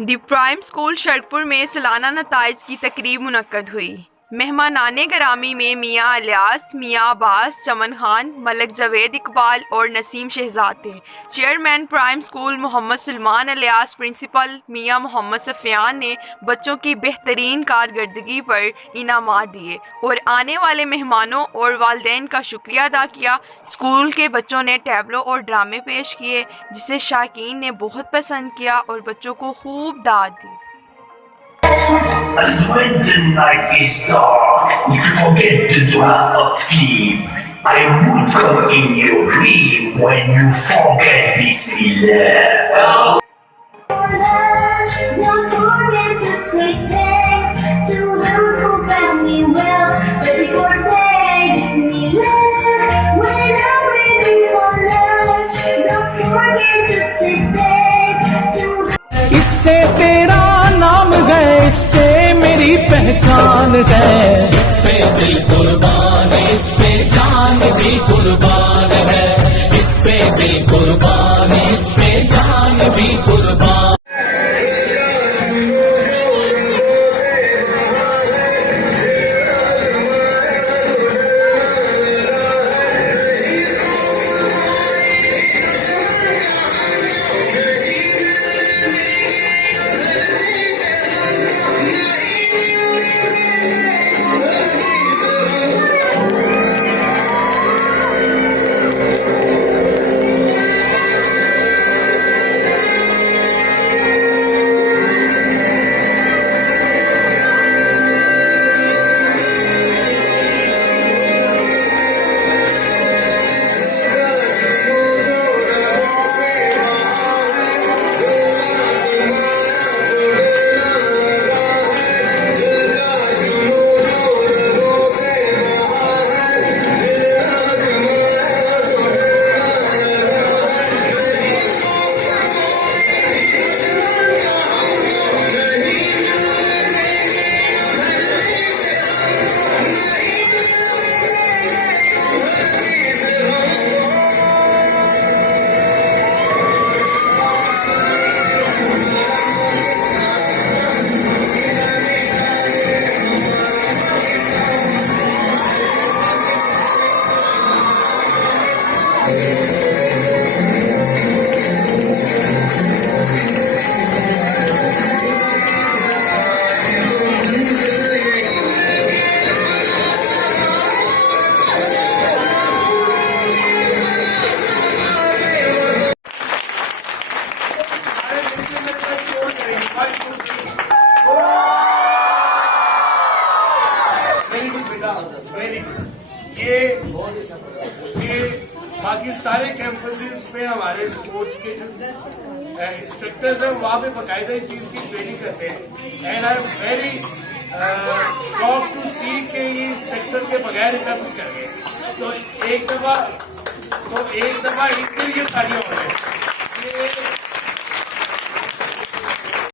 दी prime school Sharakpur में सालाना नताइज की तकरीब मुनक्कद हुई। मेहमानाने गरामी में मियाँ अलियास, मियाँ अब्बास, चमन खान, मलक जावेद इकबाल और नसीम शहजाद थे। Chairman Prime School Mohammad Salman alias, principal Mian Mohammad सफ़ियान ने बच्चों की बेहतरीन कारकर्दगी पर इनामात दिए और आने वाले मेहमानों और वालिदैन का शुक्रिया अदा किया। स्कूल के बच्चों ने टैबलो और ड्रामे पेश किए जिसे शाकीन ने बहुत पसंद किया और बच्चों को खूब दाद दी। And when the night is dark, if you forget the dua of sleep, I would come in your dream when you forget Bismillah. Don't forget to say thanks to those who fed me well. But before saying Bismillah, when I'm ready for lunch, don't forget to say thanks to इससे तेरा नाम है, इससे मेरी पहचान है। इस पे दिल कुर्बान है, इस पे जान भी कुर्बान है। इस पे दिल कुर्बान है, इस पे जान भी कुर्बान। ये बाकी सारे कैंपसेस पे हमारे स्पोर्ट्स के जो इंस्ट्रक्टर्स हैं वहाँ पे बाकायदा इस चीज़ की ट्रेनिंग करते हैं। And I am very proud to see कि ये इंस्ट्रक्टर के बगैर इतना कुछ कर गए। तो एक दफा इनके लिए तालियां हो गए।